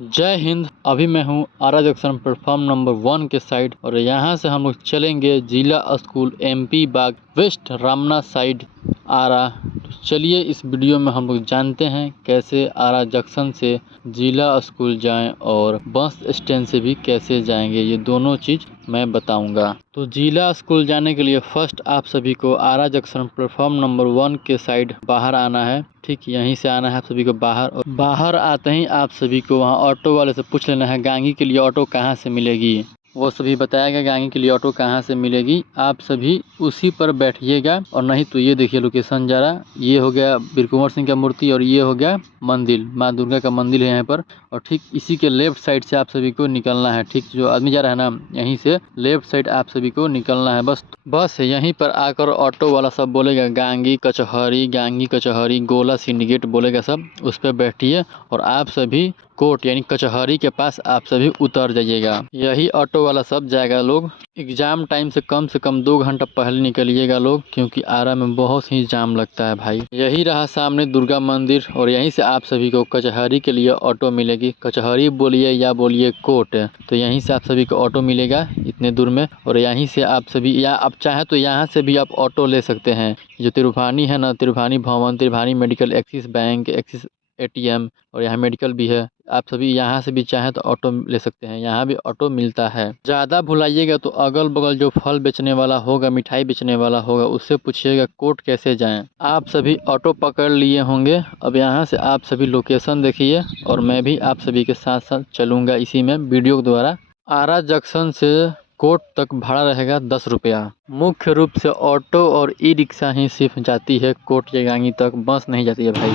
जय हिंद। अभी मैं हूँ आरा जंक्शन प्लेटफॉर्म नंबर 1 के साइड और यहाँ से हम लोग चलेंगे जिला स्कूल MP बाग वेस्ट रामना साइड आरा। तो चलिए इस वीडियो में हम लोग जानते हैं कैसे आरा जंक्शन से जिला स्कूल जाएं और बस स्टैंड से भी कैसे जाएंगे, ये दोनों चीज़ मैं बताऊंगा। तो जिला स्कूल जाने के लिए फर्स्ट आप सभी को आरा जंक्शन प्लेटफॉर्म नंबर 1 के साइड बाहर आना है। ठीक यहीं से आना है आप सभी को बाहर, और बाहर आते ही आप सभी को वहाँ ऑटो वाले से पूछ लेना है गांगी के लिए ऑटो कहाँ से मिलेगी। वो सभी बताएगा गांगी के लिए ऑटो कहाँ से मिलेगी, आप सभी उसी पर बैठिएगा। और नहीं तो ये देखिए लोकेशन जा रहा, ये हो गया वीर कुंवर सिंह का मूर्ति और ये हो गया मंदिर, माँ दुर्गा का मंदिर है यहाँ पर। और ठीक इसी के लेफ्ट साइड से आप सभी को निकलना है। ठीक जो आदमी जा रहा है ना, यहीं से लेफ्ट साइड आप सभी को निकलना है। बस यहीं पर आकर ऑटो वाला सब बोलेगा गांगी कचहरी गोला सिंडिकेट बोलेगा सब, उस पर बैठिए और आप सभी कोर्ट यानी कचहरी के पास आप सभी उतर जाइएगा। यही ऑटो वाला सब जाएगा लोग। एग्जाम टाइम से कम 2 घंटा पहले निकलिएगा लोग, क्योंकि आरा में बहुत ही जाम लगता है भाई। यही रहा सामने दुर्गा मंदिर और यहीं से आप सभी को कचहरी के लिए ऑटो मिलेगी। कचहरी बोलिए या बोलिए कोर्ट, तो यहीं से आप सभी को ऑटो मिलेगा इतने दूर में। और यहीं से आप सभी, या आप चाहें तो यहाँ से भी आप ऑटो ले सकते हैं। जो तिरुभानी है ना, Tirubhani Bhavan, Tirubhani medical, Axis bank, Axis ATM और यहाँ मेडिकल भी है। आप सभी यहाँ से भी चाहें तो ऑटो ले सकते हैं, यहाँ भी ऑटो मिलता है। ज़्यादा भुलाइएगा तो अगल बगल जो फल बेचने वाला होगा, मिठाई बेचने वाला होगा, उससे पूछिएगा कोर्ट कैसे जाएं। आप सभी ऑटो पकड़ लिए होंगे। अब यहाँ से आप सभी लोकेशन देखिए और मैं भी आप सभी के साथ साथ चलूँगा इसी में वीडियो के द्वारा। आरा जंक्शन से कोर्ट तक भाड़ा रहेगा 10 रुपया। मुख्य रूप से ऑटो और ई-रिक्शा ही सिर्फ जाती है कोर्ट या गांगी तक, बस नहीं जाती है भाई।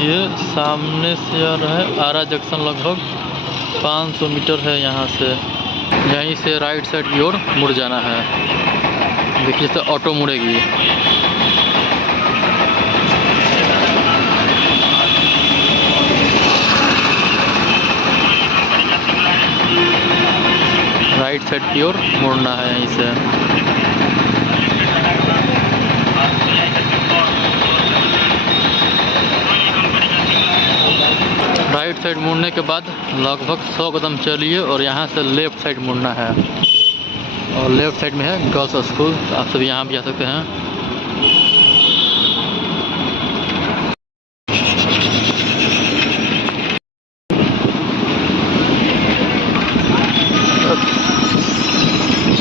ये सामने से आ रहा है आरा जंक्शन, लगभग 500 मीटर है यहाँ से। यहीं से राइट साइड की ओर मुड़ जाना है। देखिए तो ऑटो मुड़ेगी। राइट साइड की ओर मुड़ना है यहीं से। राइट साइड मुड़ने के बाद लगभग 100 कदम चलिए और यहाँ से लेफ़्ट साइड मुड़ना है। और लेफ़्ट साइड में है गर्ल्स स्कूल, तो आप सभी यहाँ भी आ सकते हैं।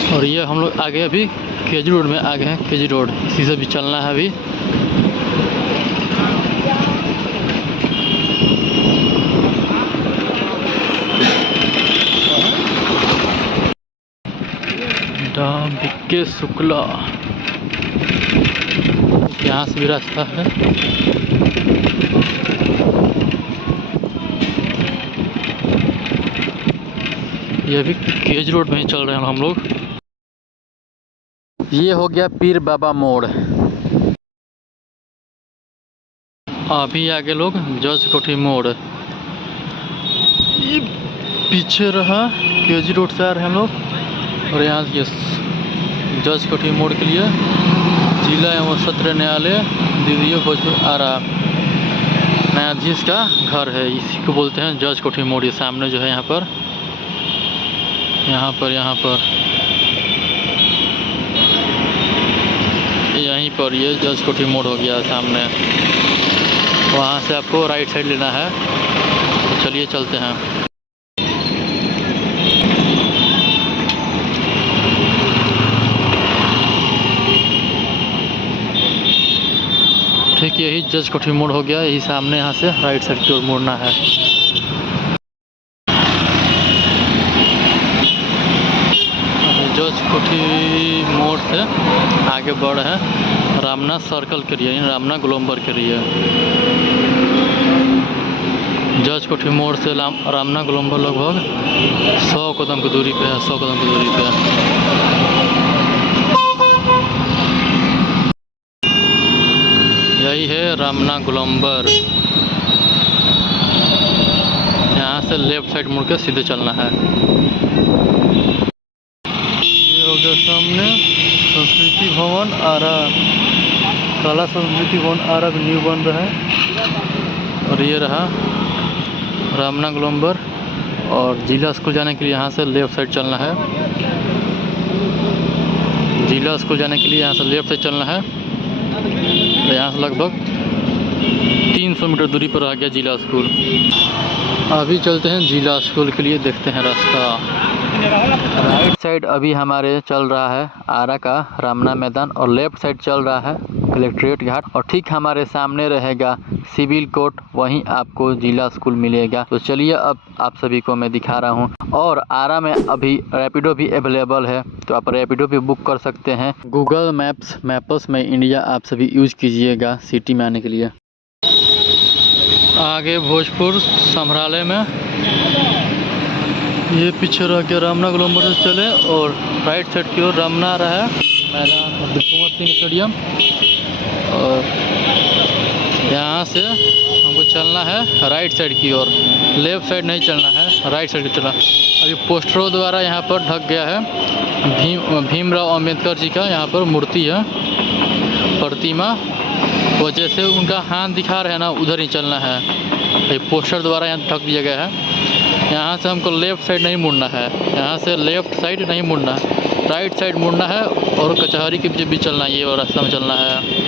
और ये हम लोग आगे अभी केजी रोड में आ गए हैं। केजी रोड इसी से भी चलना है अभी। के शुक्ला यहाँ से भी रास्ता है। ये भी केज रोड में ही चल रहे हैं हम लोग। ये हो गया पीर बाबा मोड़। अभी आगे लोग जज कोठी मोड़। ये पीछे रहा केजी रोड से आ रहे हैं हम लोग। और यहाँ ये जज कोठी मोड़ के लिए जिला एवं सत्र न्यायालय द्वितीय भोजपुर आरा न्यायाधीश का घर है, इसी को बोलते हैं जज कोठी मोड़। ये सामने जो है यहाँ पर यहीं पर ये जज कोठी मोड़ हो गया सामने। वहाँ से आपको राइट साइड लेना है। तो चलिए चलते हैं। ठीक यही जज कोठी मोड़ हो गया, यही सामने यहाँ से राइट साइड की ओर मुड़ना है। जज कोठी मोड़ से आगे बढ़ है रामना सर्कल के लिए, रामना गोलम्बर के लिए। जज कोठी मोड़ से रामना गोलम्बर लगभग 100 कदम की दूरी पे है, 100 कदम की दूरी पे। यही है रामना गोलम्बर। यहाँ से लेफ्ट साइड मुड़ के सीधे चलना है। ये हो गया सामने संस्कृति भवन आरा, कला संस्कृति भवन आरा न्यू बन रहा है। और ये रहा रामना गोलम्बर और जिला स्कूल जाने के लिए यहाँ से लेफ़्ट साइड चलना है। जिला स्कूल जाने के लिए यहाँ से लेफ़्ट साइड चलना है। तो यहाँ से लगभग 300 मीटर दूरी पर आ गया जिला स्कूल। अभी चलते हैं जिला स्कूल के लिए, देखते हैं रास्ता। राइट साइड अभी हमारे चल रहा है आरा का रामना मैदान और लेफ़्ट साइड चल रहा है कलेक्ट्रेट घाट, और ठीक हमारे सामने रहेगा सिविल कोर्ट, वहीं आपको जिला स्कूल मिलेगा। तो चलिए अब आप सभी को मैं दिखा रहा हूं। और आरा में अभी रैपिडो भी अवेलेबल है, तो आप रैपिडो भी बुक कर सकते हैं। गूगल मैप्स में इंडिया आप सभी यूज कीजिएगा सिटी में आने के लिए। आगे भोजपुर संग्रहालय में, ये पीछे रह गया रामना गोलम्बर से चले, और राइट साइड की ओर रामना आ रहा है मैदान कुंवर सिंह स्टेडियम। और यहाँ से हमको चलना है राइट साइड की ओर, लेफ़्ट साइड नहीं चलना है, राइट साइड चलना। अभी पोस्टरों द्वारा यहाँ पर ढक गया है भीमराव अंबेडकर जी का यहाँ पर मूर्ति है, प्रतिमा, वो जैसे उनका हाथ दिखा रहे हैं ना, उधर ही चलना है। पोस्टर द्वारा यहाँ ढक दिया गया है। यहाँ से हमको लेफ़्ट साइड नहीं मुड़ना है, यहाँ से लेफ़्ट साइड नहीं मुड़ना है, राइट साइड मुड़ना है और कचहरी के बीच भी चलना है, ये और रास्ता में चलना है।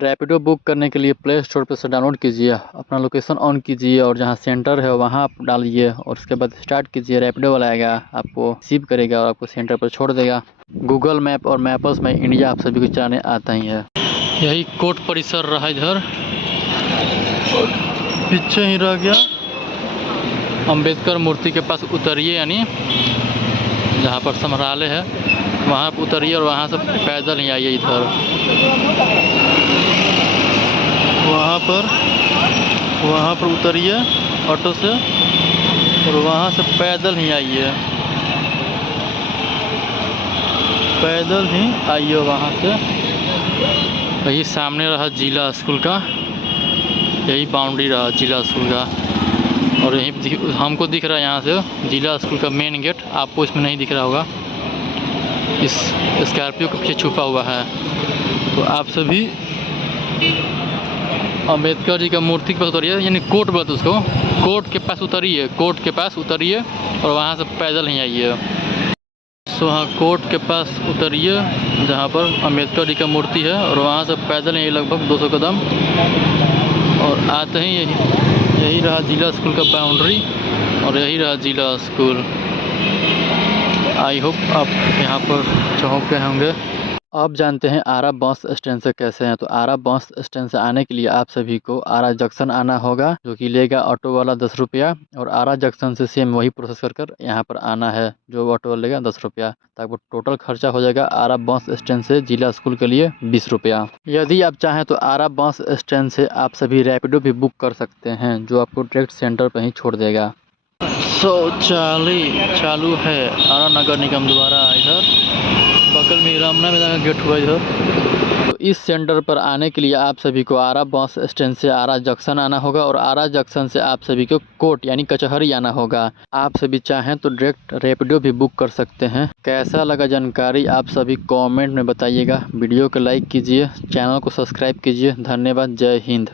रैपिडो बुक करने के लिए प्ले स्टोर पर से डाउनलोड कीजिए, अपना लोकेशन ऑन कीजिए और जहाँ सेंटर है वहाँ आप डालिए, और उसके बाद स्टार्ट कीजिए। रैपिडो वाला आएगा, आपको रिसीव करेगा और आपको सेंटर पर छोड़ देगा। गूगल मैप और मैप्स में इंडिया आप सभी को चलाने आता ही है। यही कोर्ट परिसर रहा इधर, पीछे ही रह गया अंबेडकर मूर्ति के पास उतरिए, यानी जहाँ पर संग्रहालय है वहाँ पर उतरिए और वहाँ से पैदल ही आइए इधर। वहाँ पर उतरिए ऑटो से और वहाँ से पैदल ही आइए, पैदल ही आइए वहाँ से। यही सामने रहा जिला स्कूल का, यही बाउंड्री रहा जिला स्कूल का, और यहीं हमको दिख रहा है यहाँ से जिला स्कूल का मेन गेट। आपको इसमें नहीं दिख रहा होगा, इस स्कॉर्पियो के पीछे छुपा हुआ है। तो आप सभी अंबेडकर जी का मूर्ति के पास उतरिए, यानी कोर्ट बोलते उसको, कोर्ट के पास उतरिए, कोर्ट के पास उतरिए और वहाँ से पैदल ही आइए। सो हाँ, कोर्ट के पास उतरिए जहाँ पर अंबेडकर जी का मूर्ति है, और वहाँ से पैदल ही लगभग 200 कदम, और आते ही यही रहा जिला स्कूल का बाउंड्री, और यही रहा जिला स्कूल। आई होप आप यहाँ पर चौंक गए होंगे। अब जानते हैं आरा बस स्टैंड से कैसे हैं। तो आरा बस स्टैंड से आने के लिए आप सभी को आरा जंक्शन आना होगा, जो कि लेगा ऑटो वाला 10 रुपया, और आरा जंक्शन से सेम वही प्रोसेस कर यहाँ पर आना है, जो ऑटो वाला लेगा 10 रुपया। तब टोटल खर्चा हो जाएगा आरा बस स्टैंड से जिला स्कूल के लिए 20 रुपया। यदि आप चाहें तो आरा बस स्टैंड से आप सभी रैपिडो भी बुक कर सकते हैं, जो आपको डायरेक्ट सेंटर पर ही छोड़ देगा। चालू है आरा नगर निगम द्वारा। इधर बगल में रामना मैदान का गेट हुआ इधर। तो इस सेंटर पर आने के लिए आप सभी को आरा बस स्टैंड से आरा जंक्शन आना होगा, और आरा जंक्शन से आप सभी को कोर्ट यानी कचहरी आना होगा। आप सभी चाहें तो डायरेक्ट रैपिडो भी बुक कर सकते हैं। कैसा लगा जानकारी आप सभी कमेंट में बताइएगा। वीडियो को लाइक कीजिए, चैनल को सब्सक्राइब कीजिए। धन्यवाद, जय हिंद।